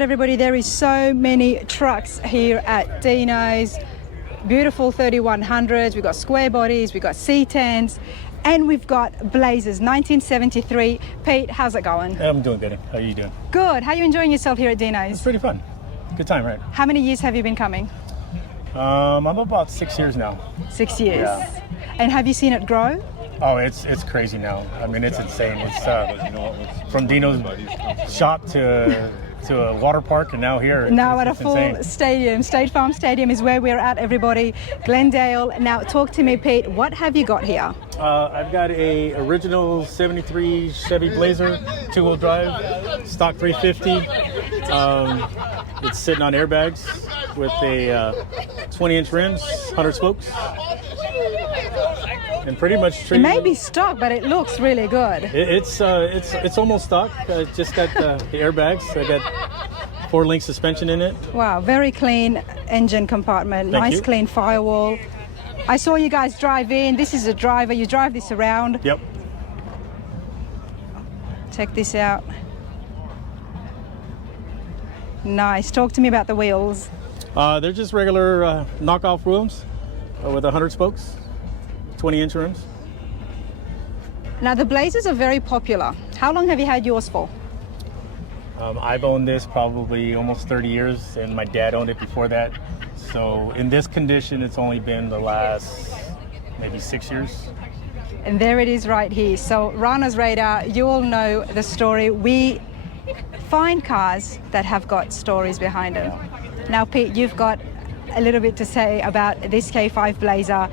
Everybody, there is so many trucks here at Dino's. Beautiful 3100s, we've got square bodies, we've got C10s, and we've got Blazers 1973. Pete, how's it going? I'm doing good. How are you doing? Good. How are you enjoying yourself here at Dino's? It's pretty fun. Good time, right? How many years have you been coming? I'm about 6 years now. 6 years. Yeah. And have you seen it grow? Oh, it's crazy now. I mean, it's insane. It's from Dino's shop to a water park, and now here. Now at a full stadium. Statefarm Stadium is where we're at, everybody. Glendale. Now, talk to me, Pete. What have you got here? I've got a original 73 Chevy Blazer, two-wheel drive, stock 350. It's sitting on airbags with a 20-inch rims, 100 spokes. And pretty much it may be stock, but it looks really good. It's almost stock. Just got the airbags. I got 4-link suspension in it. Wow, very clean engine compartment. Thank nice you. Clean firewall. I saw you guys drive in. This is a driver. You drive this around. Yep. Check this out. Nice. Talk to me about the wheels. They're just regular knockoff rims with 100 spokes. 20-inch rims. Now the Blazers are very popular. How long have you had yours for? I've owned this probably almost 30 years, and my dad owned it before that. So in this condition, it's only been the last maybe 6 years. And there it is right here. So Rana's Radar, you all know the story. We find cars that have got stories behind them. Now Pete, you've got a little bit to say about this K5 Blazer.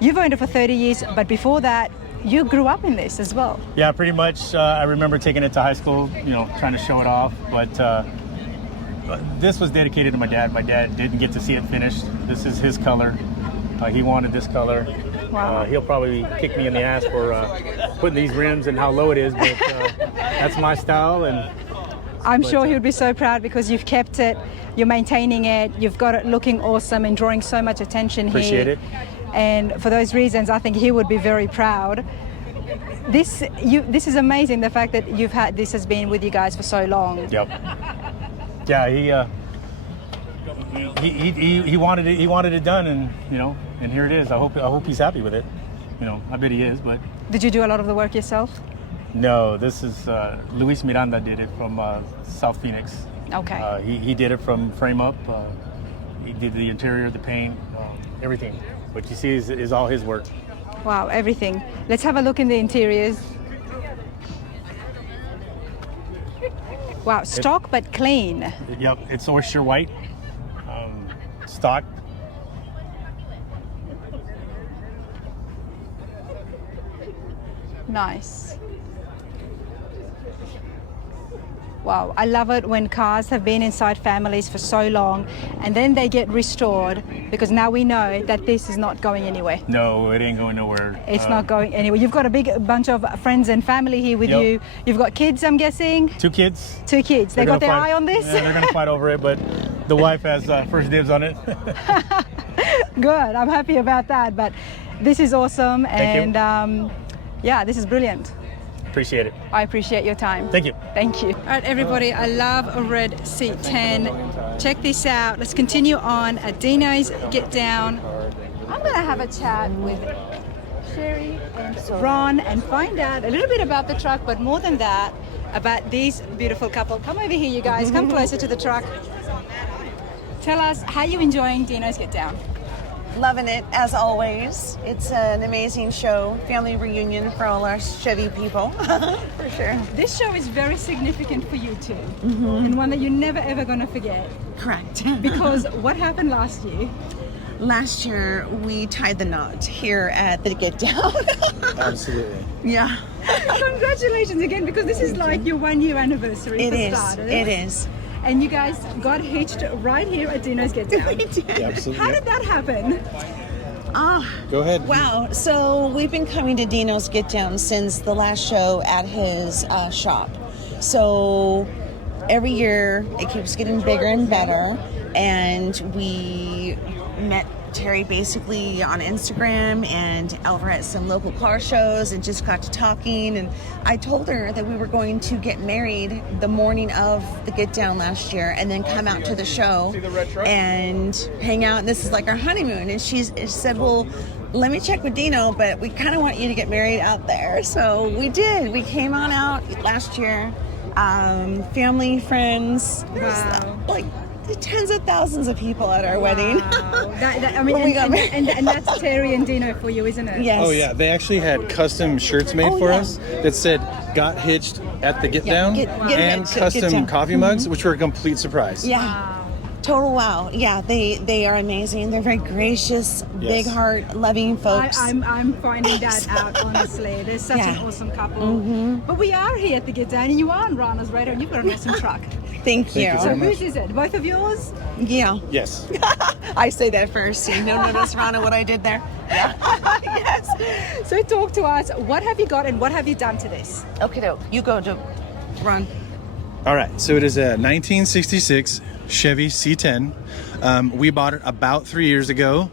You've owned it for 30 years, but before that, you grew up in this as well. Yeah, pretty much. I remember taking it to high school, trying to show it off. But this was dedicated to my dad. My dad didn't get to see it finished. This is his color. He wanted this color. Wow. He'll probably kick me in the ass for putting these rims and how low it is, but that's my style. And I'm sure he would be so proud because you've kept it, you're maintaining it, you've got it looking awesome and drawing so much attention here. Appreciate it. And for those reasons, I think he would be very proud. This is amazing, the fact that you've had this has been with you guys for so long. Yep. Yeah, he wanted it. He wanted it done, and here it is. I hope he's happy with it. I bet he is. But did you do a lot of the work yourself? No, this is Luis Miranda did it from South Phoenix. Okay. He did it from frame up. He did the interior, the paint, everything. What you see is all his work. Wow, everything. Let's have a look in the interiors. Wow, stock but clean. Yep, it's oyster white, stock. Nice. Wow, I love it when cars have been inside families for so long and then they get restored, because now we know that this is not going anywhere. No, it ain't going nowhere. It's not going anywhere. You've got a big bunch of friends and family here with Yep. you. You've got kids, I'm guessing? 2 kids. 2 kids. They got their eye on this? Yeah, they're going to fight over it, but the wife has first dibs on it. Good. I'm happy about that. But this is awesome. Thank and yeah, this is brilliant. Appreciate it. I appreciate your time. Thank you. Thank you. All right, everybody, I love a red C10. Check this out. Let's continue on at Dino's Gitdown. I'm going to have a chat with Sherry and Ron and find out a little bit about the truck, but more than that, about these beautiful couple. Come over here, you guys. Come closer to the truck. Tell us, how are you enjoying Dino's Gitdown? Loving it, as always. It's an amazing show, family reunion for all our Chevy people, for sure. This show is very significant for you too, and one that you're never ever going to forget. Correct. Because what happened last year? Last year, we tied the knot here at the Gitdown. Absolutely. Yeah. Congratulations again, because this is like your 1-year anniversary. It is. Started. It is. And you guys got hitched right here at Dino's Gitdown. We did. Absolutely. How did that happen? Go ahead. Wow. So we've been coming to Dino's Gitdown since the last show at his shop. So every year it keeps getting bigger and better. And we met Terry basically on Instagram and over at some local car shows and just got to talking. And I told her that we were going to get married the morning of the Gitdown last year and then come out to the show and hang out. And this is like our honeymoon. And she said, well, let me check with Dino, but we kind of want you to get married out there. So we did. We came on out last year. Family, friends. Wow. Like tens of thousands of people at our wedding. I mean, When we got married. and that's Terry and Dino for you, isn't it? Yes. Oh yeah, they actually had custom shirts made for yeah. us that said "Got hitched at the Gitdown" Get and hitched at custom Gitdown. coffee mugs, which were a complete surprise. Yeah. Wow. Total wow. Yeah, they are amazing. They're very gracious, big heart, loving folks. I'm finding that out, honestly. They're such an Yeah. awesome couple. But we are here at the Gitdown, and you are on Rana's radar, and you've got an awesome truck. Thank you. you So very much. whose is it? Both of yours? Yeah. Yes. I say that first. You don't notice, Rana, what I did there? Yeah. Yes. So talk to us. What have you got, and what have you done to this? Okay, doke. You go to run. All right, so it is a 1966 Chevy C10. We bought it about 3 years ago.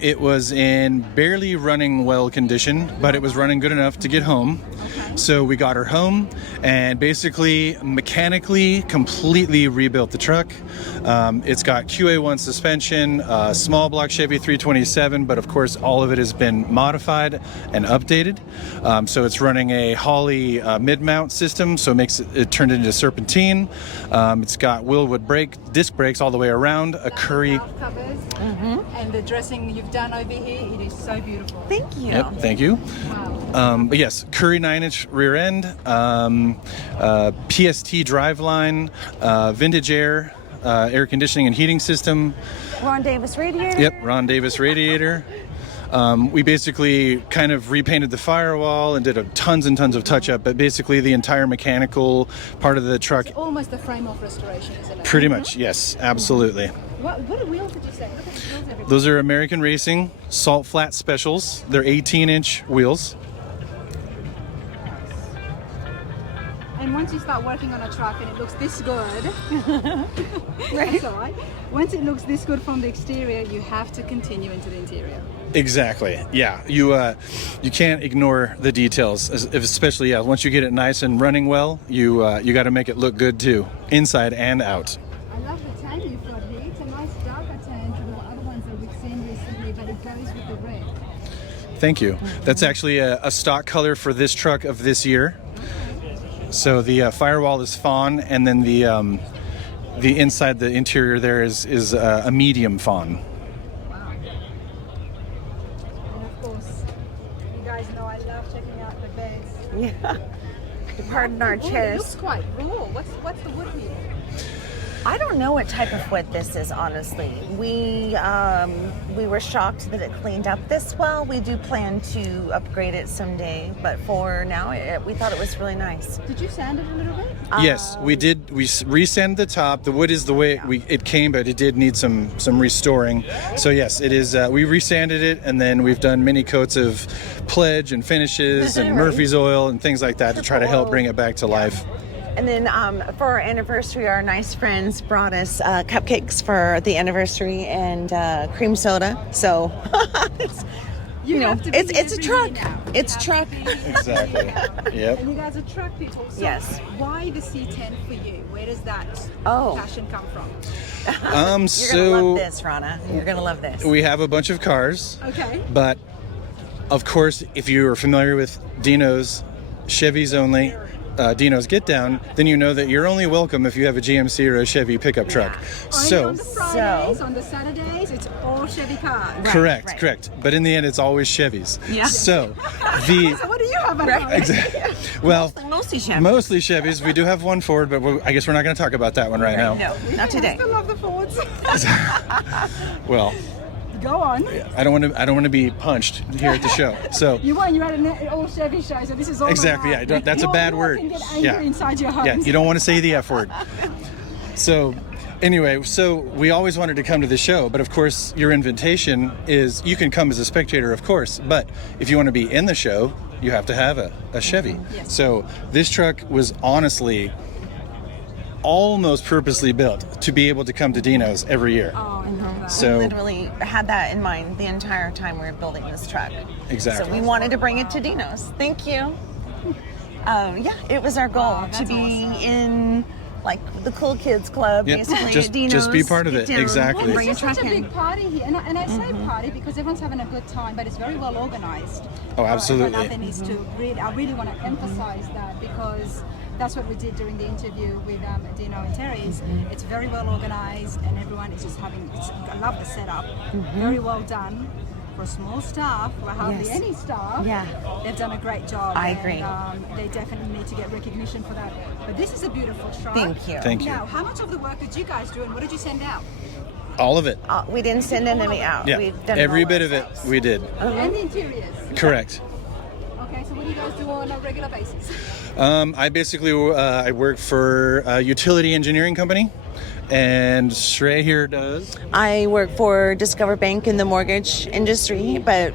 It was in barely running well condition, but it was running good enough to get home. So we got her home and basically mechanically completely rebuilt the truck. It's got QA1 suspension, small block Chevy 327, but of course all of it has been modified and updated. So it's running a Holley mid-mount system, so it makes it turned into serpentine. It's got Willwood disc brakes all the way around, a Curry. Covers, and the dressing you've done over here, it is so beautiful. Thank you. Yep, thank you. Wow. But yes, Curry 9-inch rear end, PST driveline, vintage air conditioning and heating system. Ron Davis radiator. Yep, Ron Davis radiator. We basically kind of repainted the firewall and did tons and tons of touch-up, but basically the entire mechanical part of the truck, It's almost a frame-off restoration, isn't it? pretty much, yes, absolutely. What wheels did you say? Look at the wheels, everybody. Those are American Racing Salt Flat Specials. They're 18-inch wheels. And once you start working on a truck and it looks this good, that's all right. Once it looks this good from the exterior, you have to continue into the interior. Exactly. Yeah. You can't ignore the details, especially once you get it nice and running well. You got to make it look good too, inside and out. I love the tan you've got here. It's a nice darker tan to the other ones that we've seen recently, but it goes with the red. Thank you. That's actually a stock color for this truck of this year. So the firewall is fawn, and then the inside, the interior there is a medium fawn. Wow. And of course, you guys know I love checking out the beds. Yeah. Pardon our Oh, it chairs. looks quite raw. What's the wood here? I don't know what type of wood this is, honestly. We were shocked that it cleaned up this well. We do plan to upgrade it someday, but for now, we thought it was really nice. Did you sand it a little bit? Yes, we did. We resanded the top. The wood is the way it came, but it did need some restoring. So yes, it is. We resanded it, and then we've done many coats of pledge and finishes and Murphy's oil and things like that to try to help bring it back to life. And then for our anniversary, our nice friends brought us cupcakes for the anniversary and cream soda. So it's, it's a truck. It's a truck. Exactly. Yep. And you guys are truck people. So yes. Why the C10 for you? Where does that passion come from? You're gonna love this, Rana. You're gonna love this. We have a bunch of cars. Okay. But of course, if you are familiar with Dino's, Chevy's only. Dino's Gitdown, then you know that you're only welcome if you have a GMC or a Chevy pickup truck. So on the Fridays, on the Saturdays, it's all Chevy cars. Correct. But in the end, it's always Chevys. Yeah. So so what do you have? Exactly. Well, mostly Chevys. Mostly Chevys. We do have one Ford, but I guess we're not going to talk about that one right now. No, not today. I still love the Fords. Well. Go on. I don't want to be punched here at the show. So you're at an all Chevy show, so this is all exactly. right. Yeah, that's a bad word. Can get angry inside your home. Yeah, you don't want to say the F word. So anyway, so we always wanted to come to the show, but of course your invitation is you can come as a spectator, of course, but if you want to be in the show, you have to have a Chevy. Yes. So this truck was honestly almost purposely built to be able to come to Dino's every year. Oh, I love that. So we literally had that in mind the entire time we were building this truck. Exactly. So we wanted to bring it to Dino's. Thank you. It was our goal to be in like the cool kids club, basically at Dino's. Just be part of it. Exactly. Well, it's such a big party here, and I say party because everyone's having a good time, but it's very well organized. Oh, absolutely. I really want to emphasize that because that's what we did during the interview with Dino and Terry. It's very well organized, and everyone is just having. I love the setup. Very well done. For small staff, or hardly any staff, they've done a great job. I agree. They definitely need to get recognition for that. But this is a beautiful truck. Thank you. Thank you. Now, how much of the work did you guys do, and what did you send out? All of it. We didn't send any out. Yeah, We've done every all bit of it ourselves. we did. And the interiors. Correct. Okay, so what do you guys do on a regular basis? I basically I work for a utility engineering company, and Shrey here does. I work for Discover Bank in the mortgage industry, but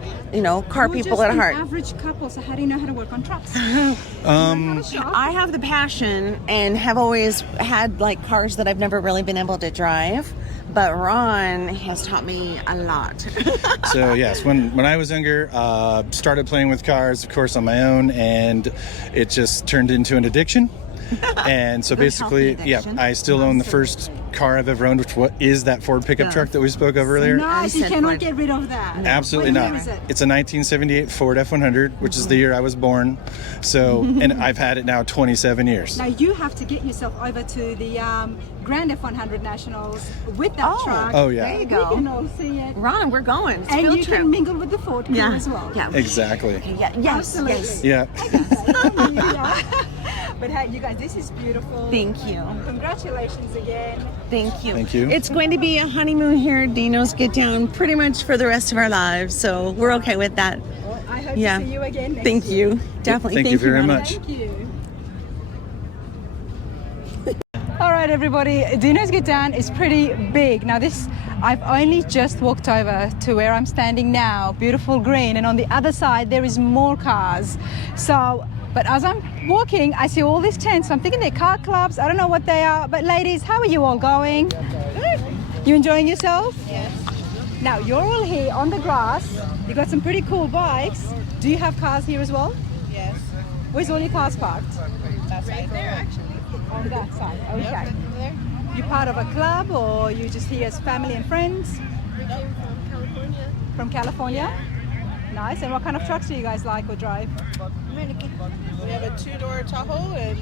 car people at heart. Average couple. So how do you know how to work on trucks? I have the passion and have always had like cars that I've never really been able to drive. But Ron has taught me a lot. So yes, when I was younger, started playing with cars, of course, on my own, and it just turned into an addiction. And so basically, I still own the first car I've ever owned, which is that Ford pickup truck that we spoke of earlier. Nice, you cannot get rid of that. Absolutely What not. year is it? It's a 1978 Ford F100, which is the year I was born. So, and I've had it now 27 years. Now you have to get yourself over to the Grand F100 Nationals with that truck. Oh yeah. There you go. We can all see it. Ron, we're going. It's And field you trip. can mingle with the Ford crew as well. Yeah. Exactly. Yes. Absolutely. Yes. Yeah. But hey, you guys, this is beautiful. Thank you. Congratulations again. Thank you. Thank you. It's going to be a honeymoon here at Dino's Gitdown pretty much for the rest of our lives, so we're okay with that. Well, I hope to see you again next Thank year. you. Definitely. Thank you very Rana. much. Thank you. All right, everybody. Dino's Gitdown is pretty big. Now I've only just walked over to where I'm standing now, beautiful green, and on the other side there is more cars. But as I'm walking, I see all these tents. I'm thinking they're car clubs. I don't know what they are. But ladies, how are you all going? Good. You enjoying yourself? Yes. Now, you're all here on the grass. You got some pretty cool bikes. Do you have cars here as well? Yes. Where's all your cars parked? That's right there, actually. On that side. Okay. Yep, over there. You part of a club, or you just here as family and friends? We came from California. From California? Nice. And what kind of trucks do you guys like or drive? American. We have a 2-door Tahoe and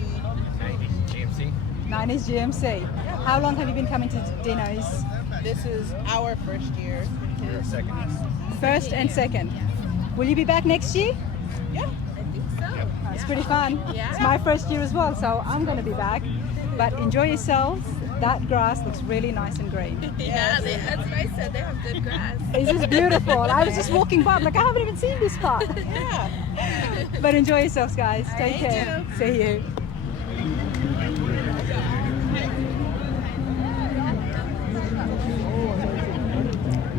90s GMC. How long have you been coming to Dino's? this is our first year. First and second. Will you be back next year? Yeah, I think so. It's pretty fun. Yeah. It's my first year as well, so I'm going to be back. But enjoy yourselves. That grass looks really nice and green. Yeah, that's nice that they have good grass. It's just beautiful. I was just walking by, I'm like, I haven't even seen this part. Yeah. But enjoy yourselves, guys. Take right, care. See you.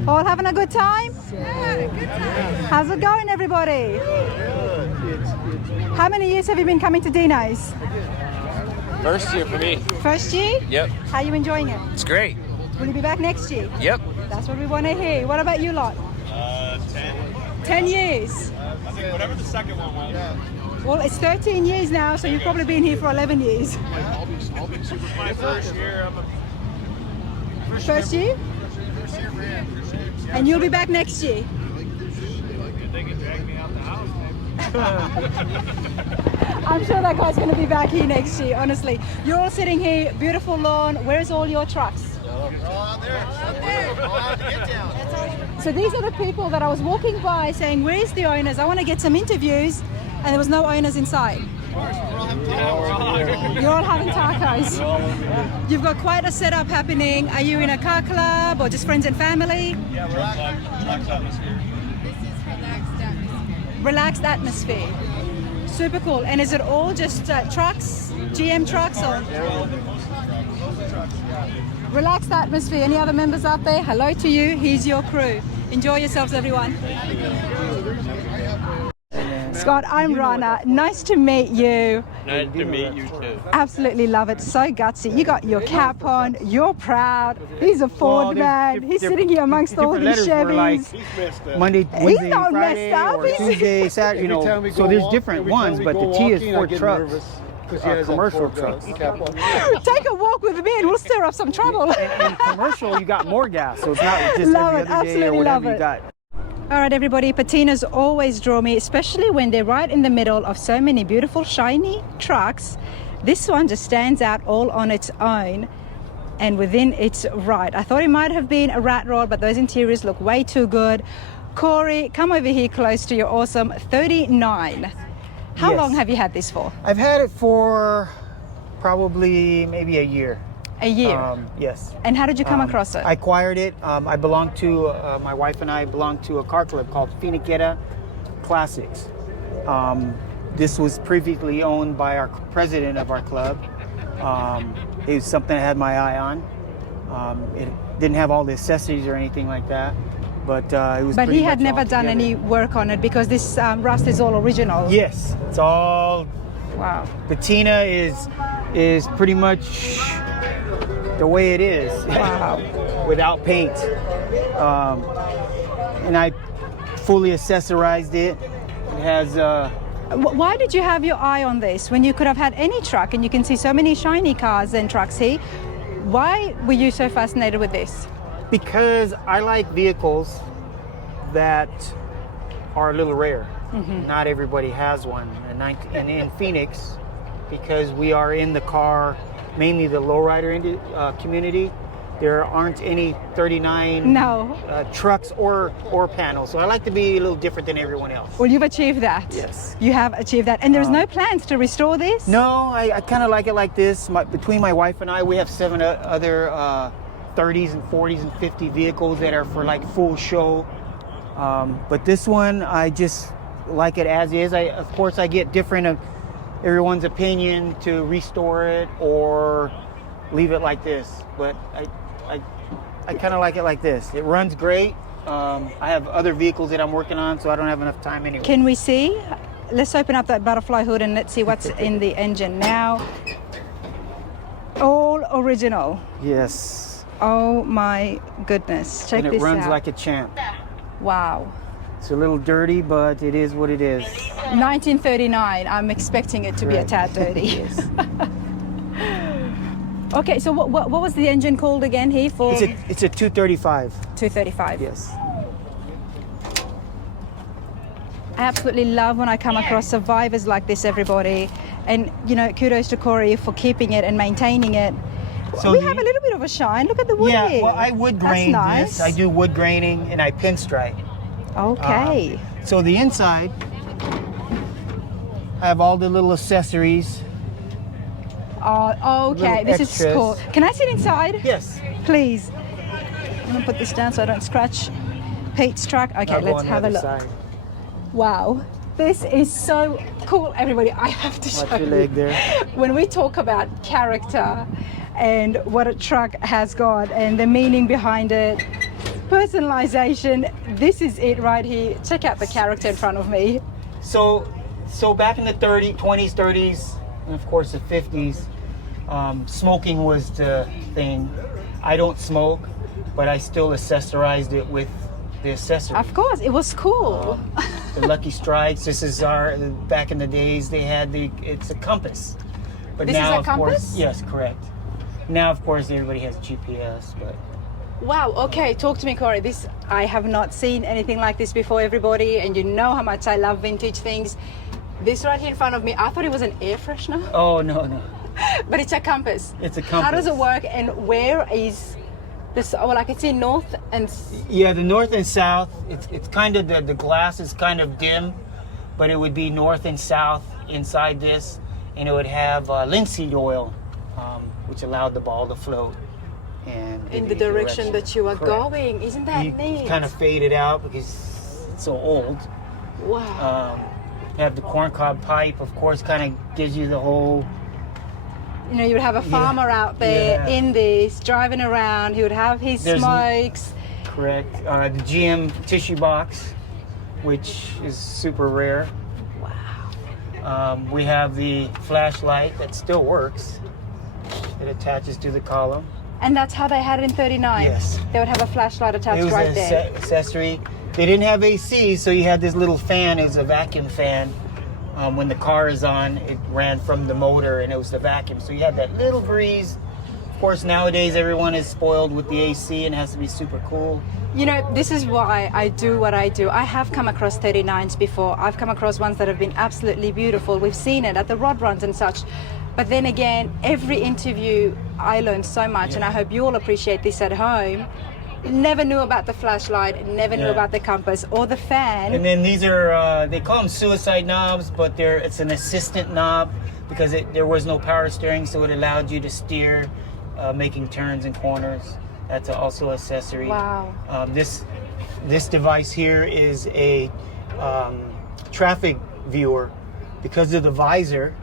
All having a good time? Yeah, good time. How's it going, everybody? How many years have you been coming to Dino's? First year for me. First year? Yep. How are you enjoying it? It's great. Will you be back next year? Yep. That's what we want to hear. What about you lot? 10. 10 years. I think whatever the second one was. Well, it's 13 years now, so you've probably been here for 11 years. My first year. First year? And you'll be back next year? They can drag me out the house, I'm sure that guy's going to be back here next year, honestly. You're all sitting here, beautiful lawn. Where's all your trucks? So these are the people that I was walking by saying, where's the owners? I want to get some interviews, and there was no owners inside. You're all having tacos. You've got quite a setup happening. Are you in a car club or just friends and family? Yeah, we're relaxed atmosphere. Relaxed atmosphere. Super cool. And is it all just trucks, GM trucks, or relaxed atmosphere? Any other members out there? Hello to you. Here's your crew. Enjoy yourselves, everyone. Scott, I'm Rana. Nice to meet you. Nice to meet you too. Absolutely love it. So gutsy. You got your cap on. You're proud. He's a Ford man. He's sitting here amongst all these Chevys. Monday, He's Wednesday, not Friday, messed up. or Tuesday, Saturday, you know. So there's different ones, but the T is for trucks, commercial trucks. Take a walk with me and we'll stir up some trouble. And commercial, you got more gas, so it's not just Love every it. other day or Absolutely whatever love you it. got. All right, everybody, patinas always draw me, especially when they're right in the middle of so many beautiful, shiny trucks. This one just stands out all on its own and within its right. I thought it might have been a rat rod, but those interiors look way too good. Corey, come over here close to your awesome 39. How Yes. long have you had this for? I've had it for probably maybe a year. A year. Yes. And how did you come across it? I acquired it. I belong to, my wife and I belong to a car club called Phoenix Classics. This was previously owned by our president of our club. It was something I had my eye on. It didn't have all the accessories or anything like that, but it was. But pretty he had much never all done together. any work on it because this rust is all original. Yes, it's all. Wow. Patina is pretty much the way it is. Wow. Without paint. And I fully accessorized it. It has. Why did you have your eye on this when you could have had any truck and you can see so many shiny cars and trucks here? Why were you so fascinated with this? Because I like vehicles that are a little rare. Not everybody has one. And in Phoenix, because we are in the car, mainly the lowrider community, there aren't any 39 No. trucks or panels. So I like to be a little different than everyone else. Well, you've achieved that. Yes. You have achieved that. And there's no plans to restore this? No, I kind of like it like this. Between my wife and I, we have 7 other 30s and 40s and 50 vehicles that are for like full show. But this one, I just like it as is. Of course, I get different of everyone's opinion to restore it or leave it like this. But I kind of like it like this. It runs great. I have other vehicles that I'm working on, so I don't have enough time anyway. Can we see? Let's open up that butterfly hood and let's see what's in the engine now. All original. Yes. Oh my goodness. Check And it this runs out. like a champ. Wow. It's a little dirty, but it is what it is. 1939. I'm expecting it to be a Right. tad dirty. Yes. Okay, so what was the engine called again here for? It's a 235. 235. Yes. I absolutely love when I come across survivors like this, everybody. And, you know, kudos to Corey for keeping it and maintaining it. So we the- have a little bit of a shine. Look at the wood Yeah, here. well, I wood That's grain nice. this. I do wood graining and I pinstripe. Okay. So the inside, I have all the little accessories. Oh, okay. Little This extras. is cool. Can I sit inside? Yes. Please. I'm gonna put this down so I don't scratch Pete's truck. Okay, I'll go let's on the have a other look. side. Wow, this is so cool, everybody. I have to show Watch your you. leg there. When we talk about character and what a truck has got and the meaning behind it, personalization, this is it right here. Check out the character in front of me. So back in the 20s, 30s, and of course the 50s, smoking was the thing. I don't smoke, but I still accessorized it with the accessories. Of course, it was cool. The Lucky Strikes. This is back in the days they had it's a compass. But This is now a of compass? course, yes, correct. Now of course everybody has GPS, but Wow, okay, talk to me, Corey. I have not seen anything like this before, everybody, and you know how much I love vintage things. This right here in front of me, I thought it was an air freshener, oh no. but it's a compass. It's a compass. How does it work, and where is this? Well, I can see north and Yeah, the north and south, it's kind of, the glass is kind of dim, but it would be north and south inside this, and it would have linseed oil, which allowed the ball to float. And in the direction that you are Correct. going. Isn't that You neat? kind of fade it out because it's so old. Wow. Have the corncob pipe, of course, kind of gives you the whole. You know, you would have a farmer out there Yeah. in this, driving around. He would have his There's smokes. Correct. The GM tissue box, which is super rare. Wow. We have the flashlight that still works. It attaches to the column. And that's how they had it in 39? Yes. They would have a flashlight attached It was right an there. accessory. They didn't have AC, so you had this little fan. It was a vacuum fan. When the car is on, it ran from the motor, and it was the vacuum. So you had that little breeze. Of course, nowadays everyone is spoiled with the AC and has to be super cool. You know, this is why I do what I do. I have come across 39s before. I've come across ones that have been absolutely beautiful. We've seen it at the rod runs and such. But then again, every interview I learned so much, and I hope you all appreciate this at home. Never knew about the flashlight, never knew Yeah. about the compass or the fan. And then these are, they call them suicide knobs, but it's an assistant knob because there was no power steering, so it allowed you to steer, making turns and corners. That's also an accessory. Wow. This device here is a traffic viewer because of the visor.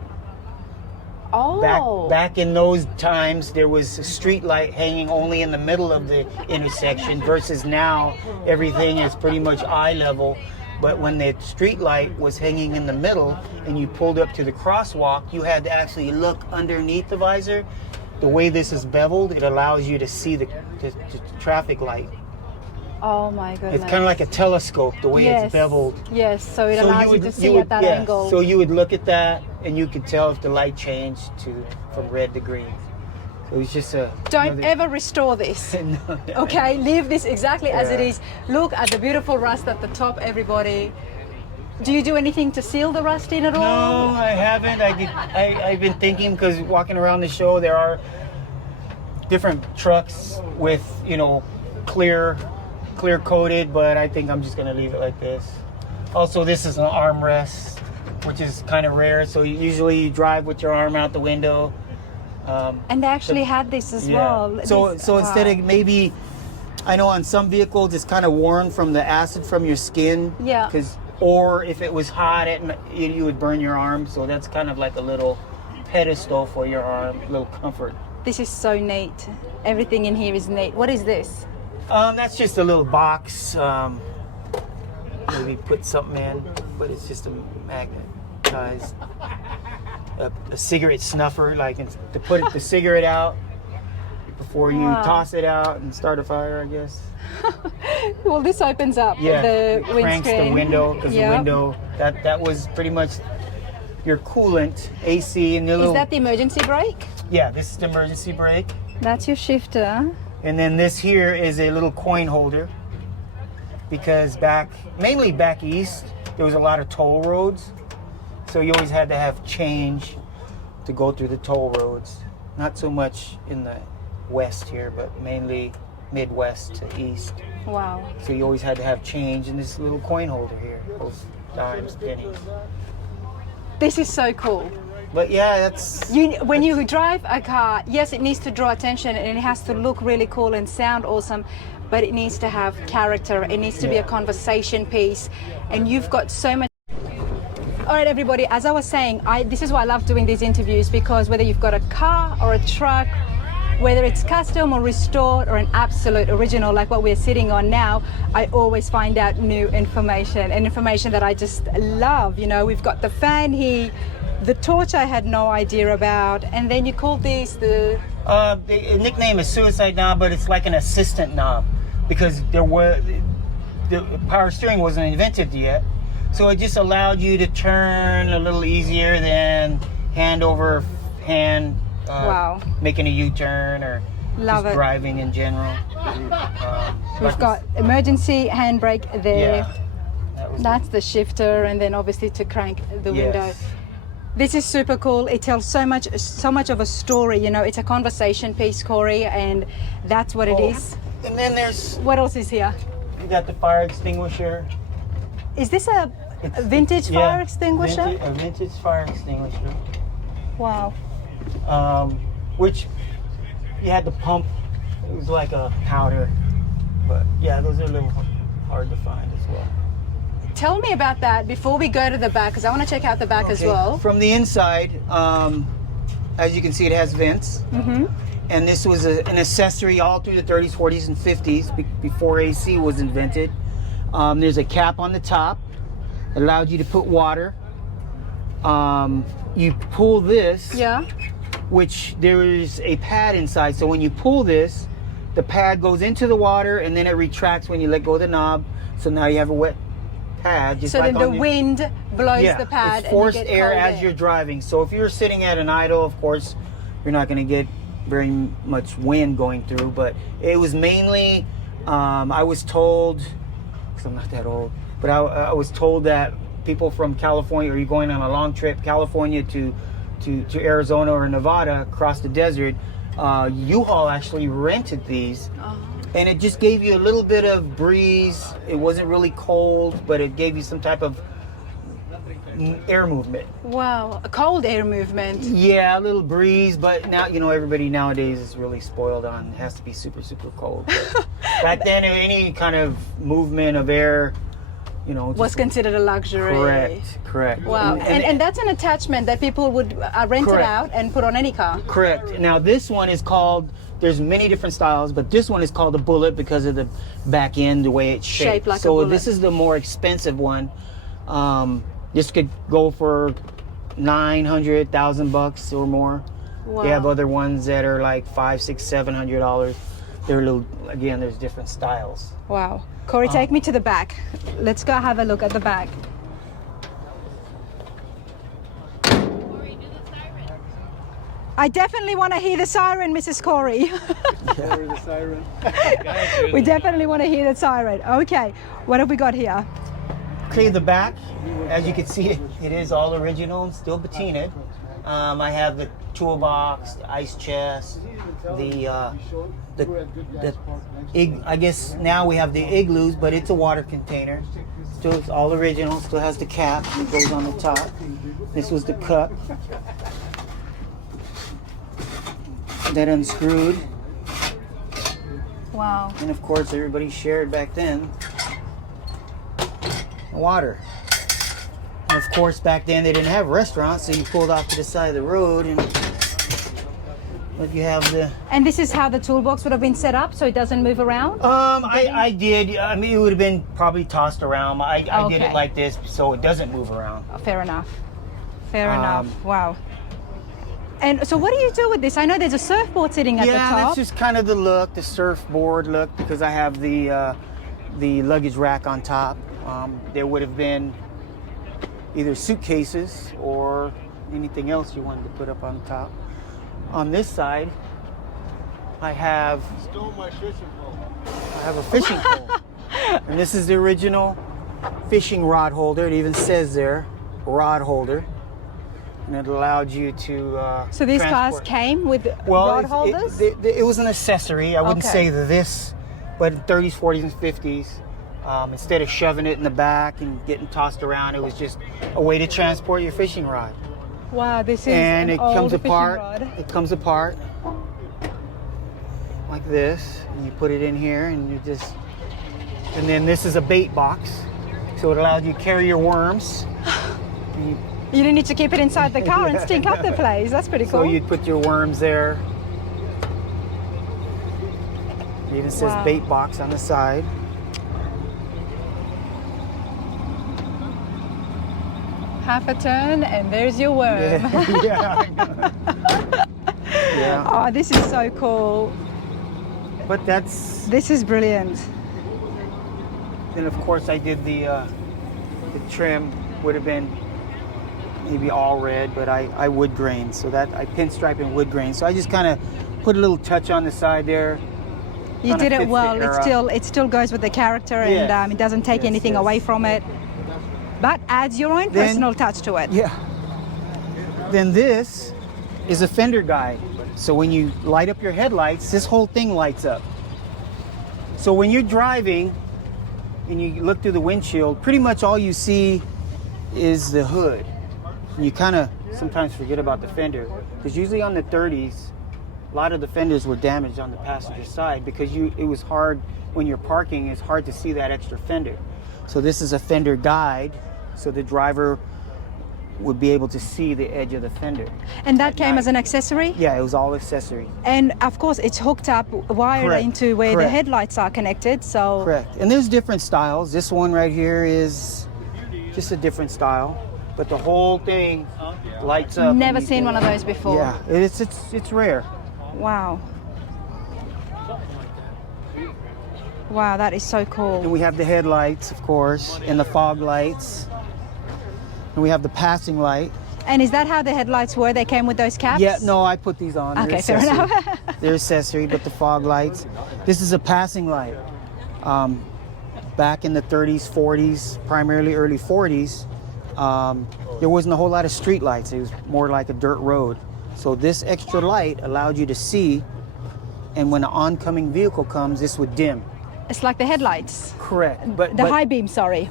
Oh. Back in those times, there was a street light hanging only in the middle of the intersection versus now everything is pretty much eye level. But when the street light was hanging in the middle and you pulled up to the crosswalk, you had to actually look underneath the visor. The way this is beveled, it allows you to see the traffic light. Oh my goodness. It's kind of like a telescope, the way it's beveled. Yes, so it allows you to see at that angle. So you would look at that and you could tell if the light changed from red to green. So it's just Don't ever restore this. No. Okay, leave this exactly as it Yeah. is. Look at the beautiful rust at the top, everybody. Do you do anything to seal the rust in at No, all? I haven't. I've been thinking because walking around the show, there are different trucks with, clear coated, but I think I'm just gonna leave it like this. Also, this is an armrest, which is kind of rare. So usually you drive with your arm out the window. And they actually had this as well. So This- instead wow. of maybe, I know on some vehicles it's kind of worn from the acid from your skin. Yeah. Or if it was hot, you would burn your arm. So that's kind of like a little pedestal for your arm, a little comfort. This is so neat. Everything in here is neat. What is this? That's just a little box. Maybe put something in, but it's just a magnetized a cigarette snuffer, like to put the cigarette out before you Wow. toss it out and start a fire, I guess. Well, this opens up the it windscreen. cranks the window because Yep. the window that was pretty much your coolant, AC, and the little. Is that the emergency brake? Yeah, this is the emergency brake. That's your shifter. And then this here is a little coin holder because mainly back east, there was a lot of toll roads. So you always had to have change to go through the toll roads. Not so much in the west here, but mainly Midwest to east. Wow. So you always had to have change in this little coin holder here. Those dimes, pennies. This is so cool. But yeah, that's When you drive a car, yes, it needs to draw attention and it has to look really cool and sound awesome, but it needs to have character. It needs to be a conversation piece, and you've got so much. All right, everybody, as I was saying, this is why I love doing these interviews, because whether you've got a car or a truck, whether it's custom or restored or an absolute original like what we're sitting on now, I always find out new information, and information that I just love. You know, we've got the fan here, the torch I had no idea about, and then you called these the nickname is suicide knob, but it's like an assistant knob because the power steering wasn't invented yet. So it just allowed you to turn a little easier than hand over hand. Wow. Making a U-turn or Love just it. driving in general. We've got emergency handbrake there. Yeah, That's the shifter, and then obviously to crank the window. Yes. This is super cool. It tells so much of a story. You know, it's a conversation piece, Corey, and that's what it is. And then there's, What else is here? you got the fire extinguisher. Is this a vintage fire extinguisher? A vintage fire extinguisher. Wow. Which you had to pump. It was like a powder. But yeah, those are a little hard to find as well. Tell me about that before we go to the back, because I want to check out the back as well. From the inside, as you can see, it has vents. Mm-hmm. And this was an accessory all through the 30s, 40s, and 50s before AC was invented. There's a cap on the top. It allowed you to put water. You pull this, Yeah. which there is a pad inside. So when you pull this, the pad goes into the water and then it retracts when you let go of the knob. So now you have a wet pad. Just So like then the on your- wind blows yeah, the pad it's forced and you get air cold as air. you're driving. So if you're sitting at an idle, of course, you're not going to get very much wind going through. But it was mainly, I was told, because I'm not that old, but I was told that people from California, or you're going on a long trip, California to Arizona or Nevada, across the desert, U-Haul actually rented these. And it just gave you a little bit of breeze. It wasn't really cold, but it gave you some type of air movement. Wow, a cold air movement. Yeah, a little breeze, but now, you know, everybody nowadays is really spoiled on it has to be super, super cold. But back then, any kind of movement of air, you know, Was considered a luxury. Correct. Wow, and that's an attachment that people would rent it Correct. out and put on any car. Correct. Now this one is called, there's many different styles, but this one is called a bullet because of the back end, the way it's shaped. Shaped like a so bullet. this is the more expensive one. This could go for $900,000 or more. Wow. We have other ones that are like $500, $600, $700. They're a little, again, there's different styles. Wow. Corey, take me to the back. Let's go have a look at the back. I definitely want to hear the siren, Mrs. Corey. The siren. We definitely want to hear the siren. Okay, what have we got here? Okay, the back, as you can see, it is all original and still patinaed. I have the toolbox, the ice chest, I guess now we have the igloos, but it's a water container. Still, it's all original. Still has the cap that goes on the top. This was the cup that unscrewed, Wow. and of course, everybody shared back then. Water. And of course, back then they didn't have restaurants, so you pulled off to the side of the road, and but you have the. And this is how the toolbox would have been set up so it doesn't move around? I did. I mean, it would have been probably tossed around. I did Okay. it like this so it doesn't move around. Fair enough. Fair enough. Wow. And so what do you do with this? I know there's a surfboard sitting at the Yeah, top. that's just kind of the look, the surfboard look, because I have the luggage rack on top. There would have been either suitcases or anything else you wanted to put up on top. On this side, I have a fishing pole. And this is the original fishing rod holder. It even says there, rod holder. And it allowed you to So these cars transport. came with Well, rod holders? it was an accessory. I wouldn't Okay. say this, but in 30s, 40s, and 50s, instead of shoving it in the back and getting tossed around, it was just a way to transport your fishing rod. Wow, this is And an it old comes fishing apart. rod. It comes apart like this, and you put it in here, and you just. And then this is a bait box, so it allows you to carry your worms. You didn't need to keep it inside the car and stink up the place. That's pretty cool. So you'd put your worms there. It even says Wow. bait box on the side. Half a turn and there's your worm. Yeah. Yeah. Oh, this is so cool. But that's. This is brilliant. Then of course I did the trim would have been maybe all red, but I wood grain, so that I pinstripe in wood grain. So I just kind of put a little touch on the side there. You Kinda did it fits the well. era. It still goes with the character, Yes. and it doesn't take Yes, anything yes. away from it, but adds your own Then- personal touch to it. Yeah. Then this is a fender guide. So when you light up your headlights, this whole thing lights up. So when you're driving and you look through the windshield, pretty much all you see is the hood. And you kind of sometimes forget about the fender, because usually on the 30s, a lot of the fenders were damaged on the passenger side because it was hard when you're parking. It's hard to see that extra fender. So this is a fender guide, so the driver would be able to see the edge of the fender. And that At came as night. an accessory? Yeah, it was all accessory. And of course, it's hooked up, wired Correct. into where the Correct. headlights are connected. So Correct. And there's different styles. This one right here is just a different style, but the whole thing lights up. never and you seen can- one of those before. Yeah, it's rare. Wow. Wow, that is so cool. And we have the headlights, of course, and the fog lights. And we have the passing light. And is that how the headlights were? They came with those caps? Yeah, no, I put these on. They're Okay, fair accessory. enough. They're accessory, but the fog lights. This is a passing light. Back in the 30s, 40s, primarily early 40s, there wasn't a whole lot of street lights. It was more like a dirt road. So this extra light allowed you to see, and when an oncoming vehicle comes, this would dim. It's like the headlights. Correct. The high beam, sorry.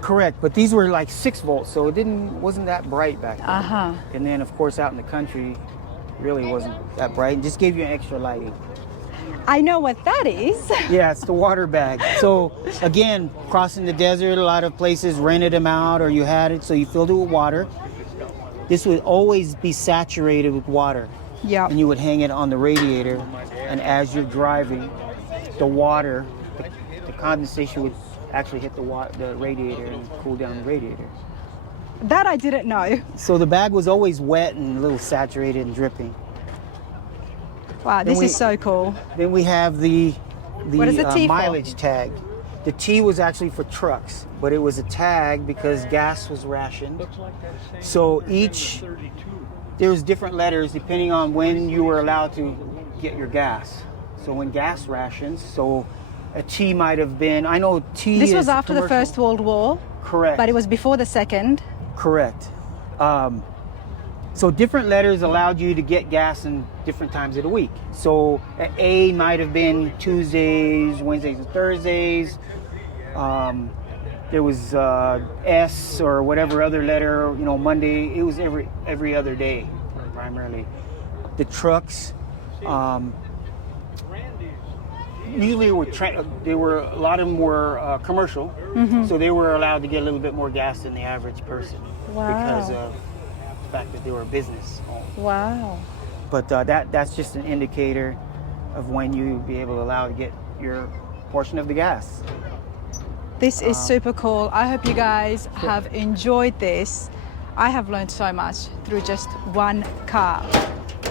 Correct, but these were like 6 volts, so it wasn't that bright back then. Uh-huh. And then, of course, out in the country, really wasn't that bright. It just gave you an extra lighting. I know what that is. Yeah, it's the water bag. So again, crossing the desert, a lot of places rented them out, or you had it, so you filled it with water. This would always be saturated with water, Yeah. and you would hang it on the radiator. And as you're driving, the water, the condensation would actually hit the radiator and cool down the radiator. That I didn't know. So the bag was always wet and a little saturated and dripping. Wow, this we- is so cool. Then we have the What is the T for? mileage tag. The T was actually for trucks, but it was a tag because gas was rationed. So there was different letters depending on when you were allowed to get your gas. So when gas rations, so a T might have been, I know T This is was after the commercial. First World War, Correct. but it was before the Second. Correct. So different letters allowed you to get gas in different times of the week. So A might have been Tuesdays, Wednesdays, and Thursdays. There was S or whatever other letter, Monday. It was every other day, primarily. The trucks, usually a lot of them were commercial, so they were allowed to get a little bit more gas than the average person because of the fact that they were a business. Wow. But that's just an indicator of when you be able to allow to get your portion of the gas. This is super cool. I hope you guys have enjoyed this. I have learned so much through just one car.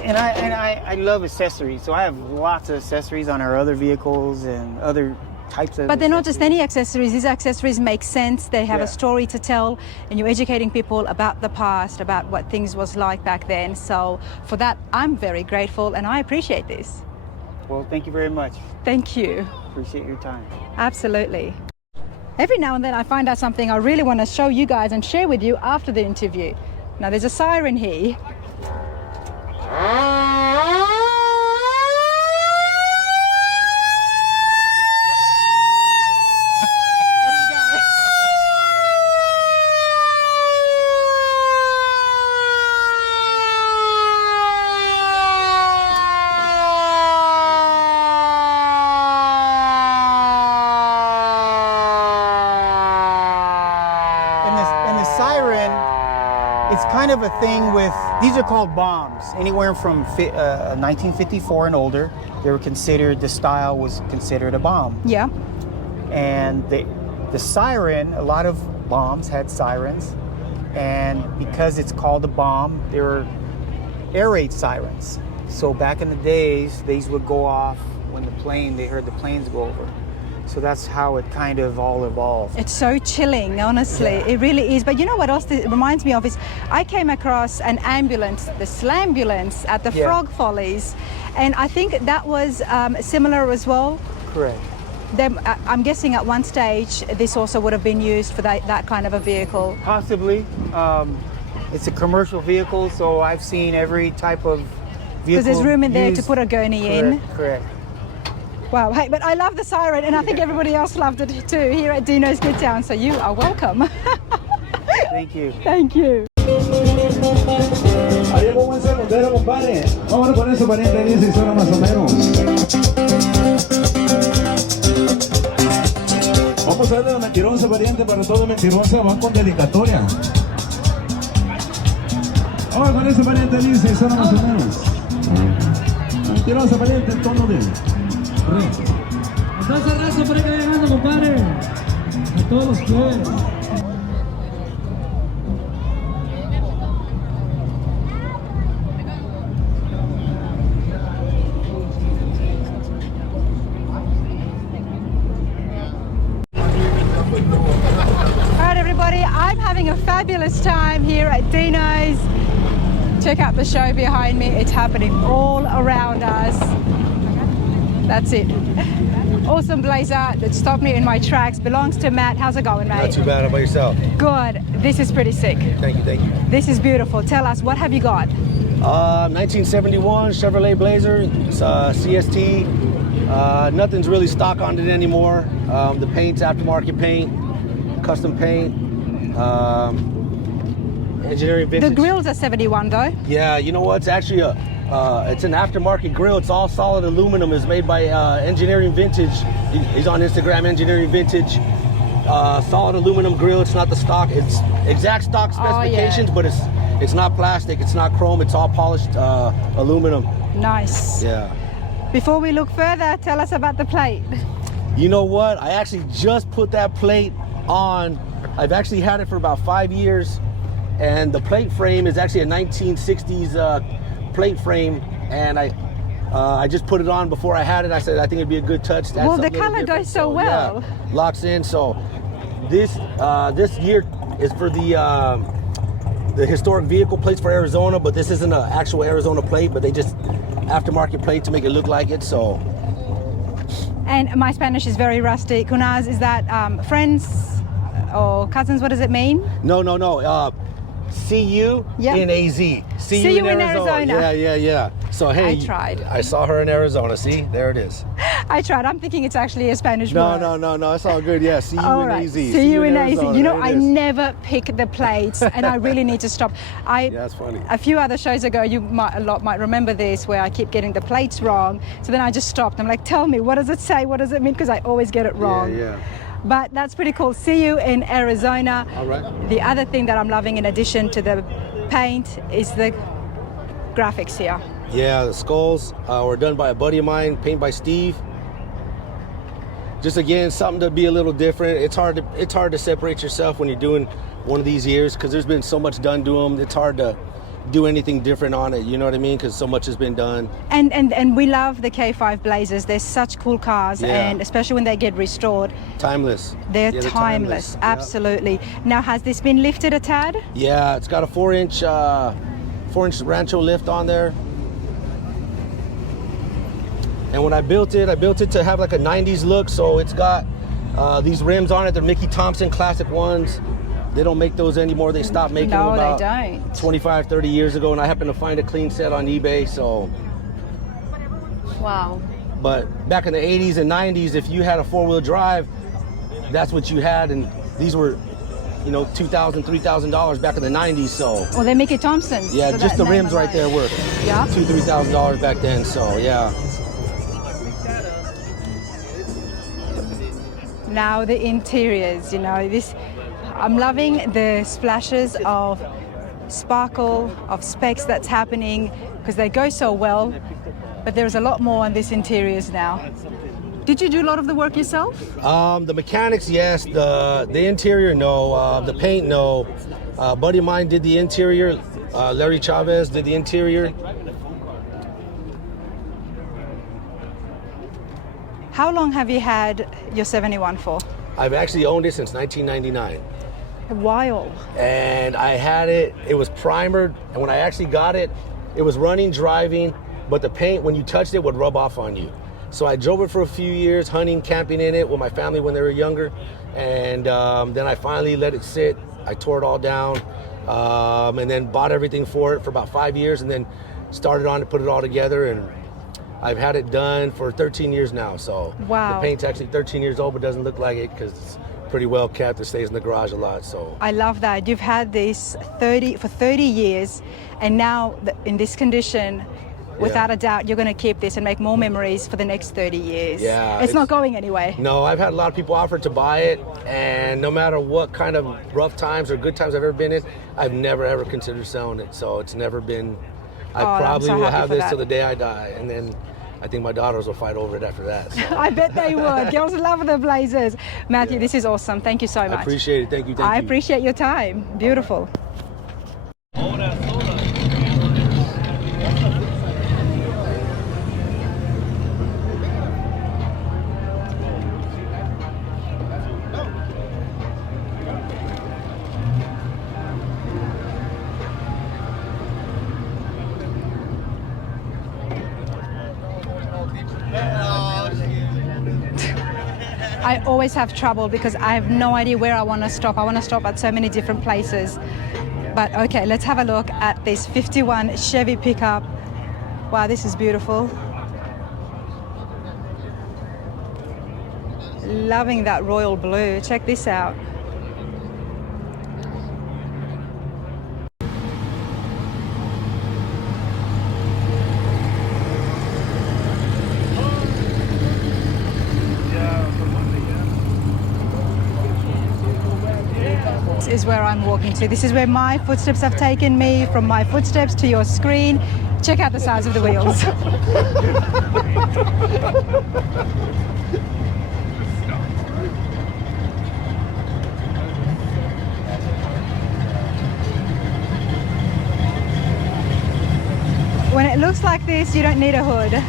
And I love accessories, so I have lots of accessories on our other vehicles and other types of. But they're not just accessories. any accessories. These accessories make sense. They have Yeah. a story to tell, and you're educating people about the past, about what things was like back then. So for that, I'm very grateful, and I appreciate this. Well, thank you very much. Thank you. Appreciate your time. Absolutely. Every now and then I find out something I really want to show you guys and share with you after the interview. Now there's a siren here. kind of a thing with, these are called bombs, anywhere from 1954 and older. They were considered, the style was considered a bomb. Yeah. And the siren, a lot of bombs had sirens, and because it's called a bomb, there were air raid sirens. So back in the days, these would go off when they heard the planes go over. So that's how it kind of all evolved. It's so chilling, honestly. Yeah. It really is. But you know what else it reminds me of is I came across an ambulance, the Slambulance at the Yeah. Frog Follies, and I think that was similar as well. Correct. I'm guessing at one stage this also would have been used for that kind of a vehicle. Possibly. It's a commercial vehicle, so I've seen every type of vehicle. Because there's room in there to used. put a gurney in. Correct. Wow, hey, but I love the siren, and I think everybody else loved it too here at Dino's Gitdown, so you are welcome. Thank you. Thank you. Ahí vamos a hacer compadre. Vámonos con eso, pariente, 16 horas más o menos. Vamos a darle la mentirosa, pariente, para todo mentirosa, va con dedicatoria. Vamos con eso, pariente, 16 horas más o menos. Mentirosa, pariente, en tono de... Entonces, raza, por ahí que llegando, compadre. A todos los plebes. All right, everybody, I'm having a fabulous time here at Dino's. Check out the show behind me. It's happening all around us. That's it. Awesome blazer that stopped me in my tracks. Belongs to Matt. How's it going, mate? Not too bad. How about yourself? Good. This is pretty sick. Thank you, thank you. This is beautiful. Tell us, what have you got? 1971 Chevrolet Blazer. It's CST. Nothing's really stock on it anymore. The paint's aftermarket paint, custom paint. Engineering vintage. The grills are 71 though. Yeah, you know what? It's actually it's an aftermarket grill. It's all solid aluminum. It's made by Engineering Vintage. He's on Instagram, Engineering Vintage. Solid aluminum grill. It's not the stock. It's exact stock specifications, but it's not plastic. It's not chrome. It's all polished aluminum. Nice. Yeah. Before we look further, tell us about the plate. You know what? I actually just put that plate on. I've actually had it for about 5 years, and the plate frame is actually a 1960s plate frame, and I just put it on before I had it. I said I think it'd be a good touch. To add Well, the something a little color different. goes so well. Yeah, locks in. So this year is for the historic vehicle plates for Arizona, but this isn't an actual Arizona plate, but they just aftermarket plate to make it look like it. So. And my Spanish is very rusty. Kunaz, is that friends or cousins? What does it mean? No. C-U-N-A-Z. See you in Arizona. Yeah. So hey, I tried. I saw her in Arizona. See, there it is. I tried. I'm thinking it's actually a Spanish word. No. It's all good. Yeah, All right. C-U-N-A-Z. See you in AZ. Arizona. You know, There I it is. never pick the plates, and I really need to stop. Yeah, that's funny. A few other shows ago, a lot might remember this, where I keep getting the plates wrong. So then I just stopped. I'm like, tell me, what does it say? What does it mean? Because I always get it wrong. Yeah. But that's pretty cool. See you in Arizona. All right. The other thing that I'm loving, in addition to the paint, is the graphics here. Yeah, the skulls were done by a buddy of mine, paint by Steve. Just again, something to be a little different. It's hard to separate yourself when you're doing one of these years, because there's been so much done to them. It's hard to do anything different on it, you know what I mean? Because so much has been done. And we love the K5 Blazers. They're such cool cars, Yeah. and especially when they get restored, Timeless. they're Yeah, timeless. Yeah. Absolutely. Now, has this been lifted a tad? Yeah, it's got a 4-inch Rancho lift on there. And when I built it to have like a 90s look. So it's got these rims on it. They're Mickey Thompson classic ones. They don't make those anymore. They stopped making them No, about they don't. 25, 30 years ago. And I happened to find a clean set on eBay. So, Wow. but back in the 80s and 90s, if you had a 4-wheel drive, that's what you had. And these were, $2,000, $3,000 back in the 90s. So. Well, they're Mickey Thompsons. Yeah, so just that the name rims right there alone. were Yeah. $2,000, $3,000 back then. So yeah. Now the interiors, I'm loving the splashes of sparkle, of specs that's happening, because they go so well, but there's a lot more on these interiors now. Did you do a lot of the work yourself? The mechanics, yes. The interior, no. The paint, no. Buddy of mine did the interior. Larry Chavez did the interior. How long have you had your 71 for? I've actually owned it since 1999. A while. And I had it was primered, and when I actually got it, it was running, driving, but the paint, when you touched it, would rub off on you. So I drove it for a few years, hunting, camping in it with my family when they were younger, and then I finally let it sit. I tore it all down, and then bought everything for it for about 5 years, and then started on to put it all together, and I've had it done for 13 years now. So wow. The paint's actually 13 years old, but doesn't look like it because it's pretty well kept. It stays in the garage a lot. So I love that. You've had this for 30 years, and now in this condition, without a doubt, you're going to keep this and make more memories for the next 30 years. Yeah. It's not going anywhere. No, I've had a lot of people offer to buy it, and no matter what kind of rough times or good times I've ever been in, I've never ever considered selling it. So it's never been. I probably will have this till the day I die, and then I think my daughters will fight over it after that. So. I bet they would. Girls love the blazers. Matthew, this is awesome. Thank you so much. I appreciate it. Thank you. I appreciate your time. Beautiful. I always have trouble because I have no idea where I want to stop. I want to stop at so many different places. But okay, let's have a look at this 51 Chevy pickup. Wow, this is beautiful. Loving that royal blue. Check this out. This is where I'm walking to. This is where my footsteps have taken me, from my footsteps to your screen. Check out the size of the wheels. When it looks like this, you don't need a hood.